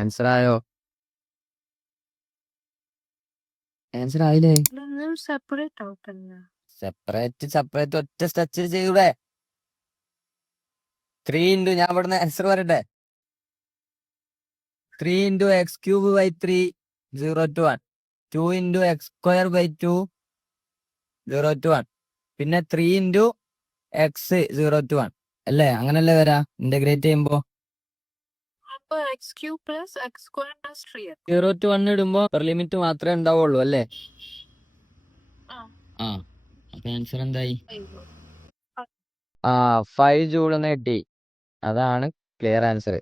Answer ആയോ? Answer ആയില്ലേ? Separate ഒറ്റ സ്ട്രക്ചർ ചെയ്യൂടെ? 3 ഇൻറ്റു ഞാൻ ഇവിടുന്ന് ആൻസർ പറയട്ടെ. 3 into x cube by 3 0 to 1. 2 into x square by 2 0 to 1. പിന്നെ 3 ഇൻറ്റു എക്സ് 0 to 1 അല്ലേ? അങ്ങനല്ലേ വരാ ഇന്റഗ്രേറ്റ് ചെയ്യുമ്പോ? 0 to 1 ഇടുമ്പോ ലിമിറ്റ് മാത്രമേ ഉണ്ടാവുള്ളൂ അല്ലേ? ആ അപ്പൊ ആൻസർ എന്തായി? 5 ജൂൾ എന്ന് കിട്ടി. അതാണ് ക്ലിയർ ആൻസർ.